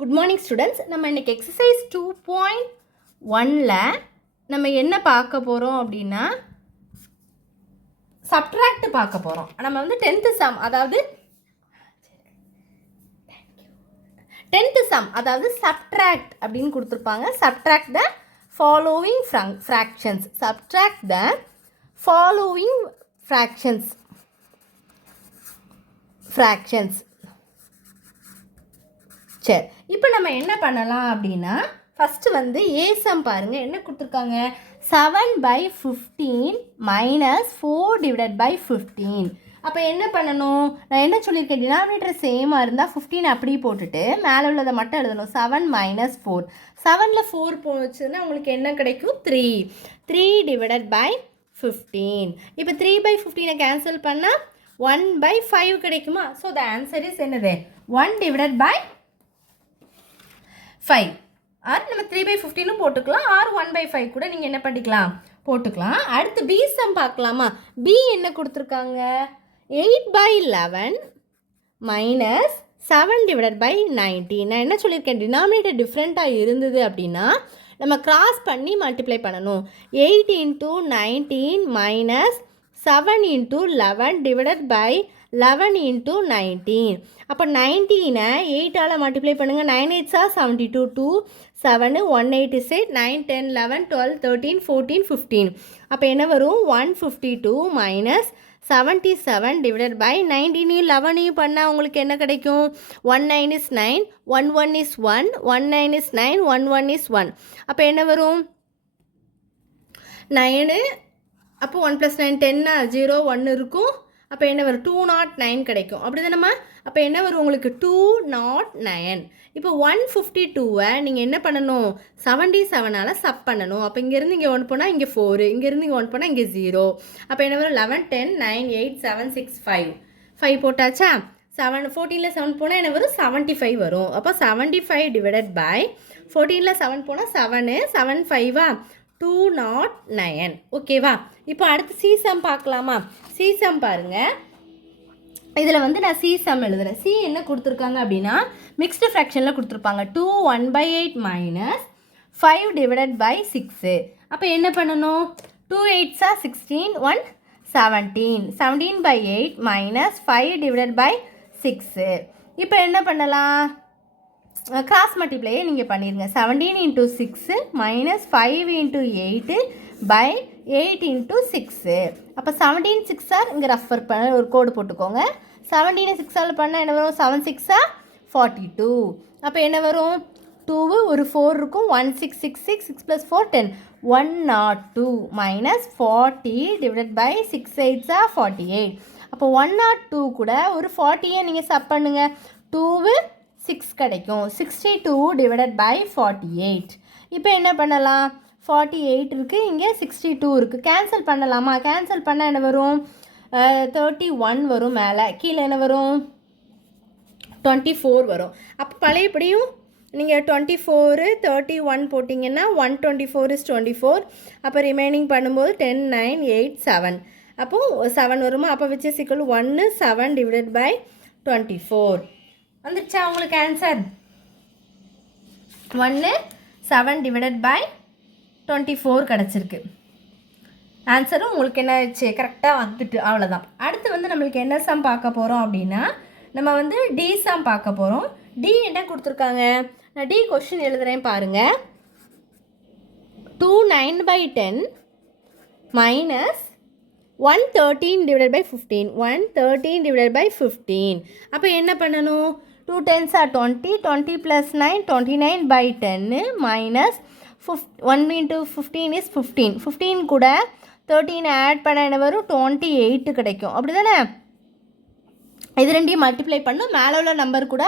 Good morning students. நம்ம இன்றைக்கி exercise 2.1ல் நம்ம என்ன பார்க்க போகிறோம் அப்படின்னா சப்ட்ராக்ட் பார்க்க போகிறோம். நம்ம வந்து 10th சம் அதாவது சப்ட்ராக்ட் அப்படின்னு கொடுத்துருப்பாங்க. Subtract the following fractions. Subtract the following fractions. சரி, இப்போ நம்ம என்ன பண்ணலாம் அப்படின்னா ஃபஸ்ட்டு வந்து ஏ சம் பாருங்கள். என்ன கொடுத்துருக்காங்க? 7/15 - 4/15. அப்போ என்ன பண்ணணும்? நான் என்ன சொல்லியிருக்கேன், டினாமினேட்டர் சேமாக இருந்தால் 15 அப்படி போட்டுட்டு மேலே உள்ளதை மட்டும் எழுதணும். 7 - 4. 7ல் 4 போச்சுன்னா உங்களுக்கு என்ன கிடைக்கும்? 3. 3/15. இப்போ 3/15 கேன்சல் பண்ணால் 1/5 கிடைக்குமா? ஸோ த ஆன்சர் இஸ் என்னது? 1/5. ஆர் நம்ம 3/15 போட்டுக்கலாம், ஆர் 1/5 கூட நீங்கள் என்ன பண்ணிக்கலாம், போட்டுக்கலாம். அடுத்து பி சம் பார்க்கலாமா? பி என்ன கொடுத்துருக்காங்க? 8/11 - 7/19. நான் என்ன சொல்லியிருக்கேன், டினாமினேட்டர் டிஃப்ரெண்ட்டாக இருந்தது அப்படின்னா நம்ம கிராஸ் பண்ணி மல்டிப்ளை பண்ணணும். 8 × 19 - 7 × 11 11 × 19. அப்போ 19-ஐ 8ஆல் மல்டிப்ளை பண்ணுங்கள். 9 8s are 72. 2 7 1 8 is 8. 9 10 11 12 13 14 15. அப்போ என்ன வரும்? 152 - 77/19. 11 பண்ணால் உங்களுக்கு என்ன கிடைக்கும்? 1 9 is 9, 1 1 is 1, 1 9 is 9, 1 1 is 1. அப்போ என்ன வரும்? 9. அப்போ 1 + 9 10, 0 1 இருக்கும். அப்போ என்ன வரும்? 209 கிடைக்கும். அப்படி தானேம்மா? அப்போ என்ன வரும் உங்களுக்கு? 209. இப்போ 152-ஐ நீங்கள் என்ன பண்ணணும்? 77ஆல் சப் பண்ணணும். அப்போ இங்கேருந்து இங்கே 1 போனால் இங்கே 4, இங்கேருந்து இங்கே 1 போனால் இங்கே 0. அப்போ என்ன வரும்? 11 10 9 8 7 6 5. 5 போட்டாச்சா? 14ல் 7 போனால் என்ன வரும்? 75 வரும். அப்போ 75/14ல் 7 போனால் 7 7 5 209. ஓகேவா? இப்போ அடுத்து சி சம் பார்க்கலாமா? சி சம் பாருங்கள். இதில் வந்து நான் சி சம் எழுதுகிறேன். சி என்ன கொடுத்துருக்காங்க அப்படின்னா மிக்ஸ்டு ஃப்ராக்ஷனில் கொடுத்துருப்பாங்க. 2 1/8 - 5/6. அப்போ என்ன பண்ணணும்? 2 8s are 16, 1 17. 17/8 - 5/6. இப்போ என்ன பண்ணலாம்? கிராஸ் மல்டிப்ளையே நீங்கள் பண்ணிடுங்க. 17 × 6 - 5 × 8/8 × 6. அப்போ 17 6 ஆர் இங்கே ரெஃபர் பண்ண ஒரு கோடு போட்டுக்கோங்க. 17 6ஆல் பண்ணால் என்ன வரும்? 7 6 are 42. அப்போ என்ன வரும்? 2 ஒரு 4 இருக்கும். 1 6 6 6 6 + 4 10. 102 - 40/6 8s are 48. அப்போ 102 கூட ஒரு 40-ஐ நீங்கள் சப் பண்ணுங்கள். 2 6 கிடைக்கும். 62/48. இப்போ என்ன பண்ணலாம்? 48 இருக்குது, இங்கே 62 இருக்குது. கேன்சல் பண்ணலாமா? கேன்சல் பண்ணால் என்ன வரும்? 31 வரும். மேலே கீழே என்ன வரும்? 24 வரும். அப்போ பழையபடியும் நீங்கள் 24 31 போட்டிங்கன்னா 124 is 24. அப்போ ரிமைனிங் பண்ணும்போது 10 9 8 7. அப்போது 7 வருமா? அப்போ which is equal to 1 7/24. வந்துடுச்சா உங்களுக்கு ஆன்சர்? 1 7/24 கிடச்சிருக்கு. ஆன்சரும் உங்களுக்கு என்ன ஆச்சு? கரெக்டாக வந்துட்டு. அவ்வளோதான். அடுத்து வந்து நம்மளுக்கு என்ன சம் பார்க்க போகிறோம் அப்படின்னா நம்ம வந்து டி சம் பார்க்க போகிறோம். டி என்ன கொடுத்துருக்காங்க? நான் டி கொஷின் எழுதுகிறேன் பாருங்கள். 2 9/10 - 113/15. 113/15. அப்போ என்ன பண்ணணும்? 2 10s are 20. 20 + 9 29/10 - 1 × 15 is 15. 15 கூட 13 ஆட் பண்ண என்ன வரும்? 28 கிடைக்கும். அப்படி தானே? இது ரெண்டையும் மல்டிப்ளை பண்ணணும். மேலே உள்ள நம்பர் கூட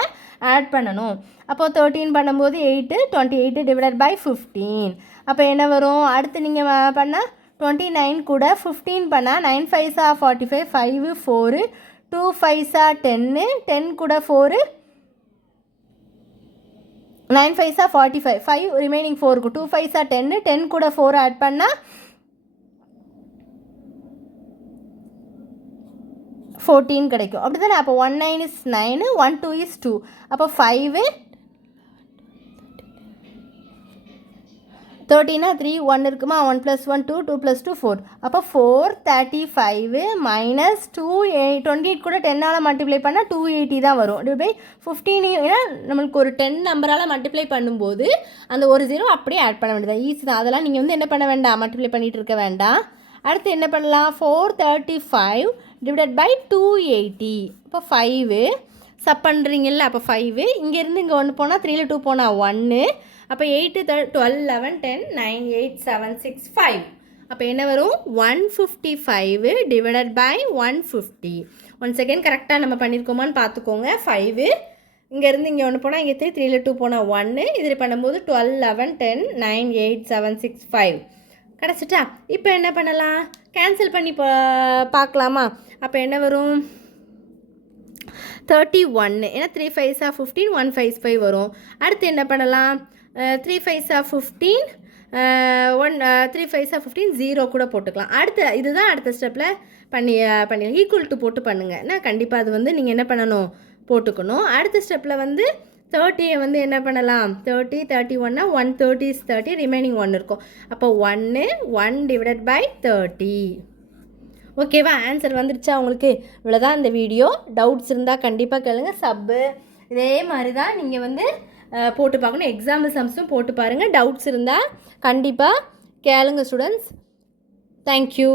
ஆட் பண்ணணும். அப்போது 13 பண்ணும்போது 8 28/15. அப்போ என்ன வரும்? அடுத்து நீங்கள் பண்ணால் 29 கூட 15 பண்ணால் 9 5s are 45. 5 4 2 5s are 10. 10 கூட 4 9 5s are 45. 5 remaining 4 2 5s are 10. 10 கூட 4 ஆட் பண்ணால் 14 கிடைக்கும். அப்படி தானே? அப்போ 1 9 is 9, 1 2 is 2. அப்போ 5 30னா 3 1 இருக்குமா 1 + 1 2 2 + 2 4 அப்போ 435 மைனஸ் 28 கூட 10ஆல் மல்டிப்ளை பண்ணால் 280 தான் வரும். டிவைட் பை 15 ஏன்னா நம்மளுக்கு ஒரு 10 நம்பரால் மல்டிப்ளை பண்ணும்போது அந்த ஒரு 0 அப்படியே ஆட் பண்ண வேண்டியது ஈஸி தான். அதெல்லாம் நீங்கள் வந்து என்ன பண்ண வேண்டாம், மல்டிப்ளை பண்ணிகிட்டு இருக்க வேண்டாம். அடுத்து என்ன பண்ணலாம், 435 டிவைடட் பை 280 இப்போ 5 சப் பண்ணுறீங்கல்ல, அப்போ 5 இங்கேருந்து இங்கே 1 போனால் 3ல் 2 போனால் 1 அப்போ 8 12 11 10 9 8 7 6 5 அப்போ என்ன வரும் 155 டிவைடட் பை 150. ஒன்ஸ் அகெயின் கரெக்டாக நம்ம பண்ணியிருக்கோமான்னு பார்த்துக்கோங்க. 5 இங்கேருந்து இங்கே 1 போனால் இங்கே 3ல் 2 போனால் 1 இதில் பண்ணும்போது 12 11 10 9 8 7 6 5 கிடச்சிட்டா. இப்போ என்ன பண்ணலாம், கேன்சல் பண்ணி பார்க்கலாமா. அப்போ என்ன வரும் 31 ஏன்னா 3 5s are 15 1 5 5 வரும். அடுத்து என்ன பண்ணலாம், 3 5s are 15 3 5s are 15 0 கூட போட்டுக்கலாம். அடுத்து இதுதான் அடுத்த ஸ்டெப்பில் பண்ணி ஈக்குவல் டு போட்டு பண்ணுங்கள். ஏன்னா கண்டிப்பாக அது வந்து நீங்கள் என்ன பண்ணணும், போட்டுக்கணும். அடுத்த ஸ்டெப்பில் வந்து 30 வந்து என்ன பண்ணலாம், 30 31னா 1 30 is 30 ரிமைனிங் 1 இருக்கும். அப்போ 1 டிவைடட் பை 30. ஓகேவா, ஆன்சர் வந்துடுச்சா உங்களுக்கு? இவ்வளோதான் இந்த வீடியோ. டவுட்ஸ் இருந்தால் கண்டிப்பாக கேளுங்க. சப்பு இதே மாதிரி தான் நீங்கள் வந்து போட்டு பார்க்கணும். எக்ஸாம்பிள் சம்ஸும் போட்டு பாருங்கள். டவுட்ஸ் இருந்தால் கண்டிப்பாக கேளுங்க ஸ்டூடெண்ட்ஸ். தேங்க்யூ.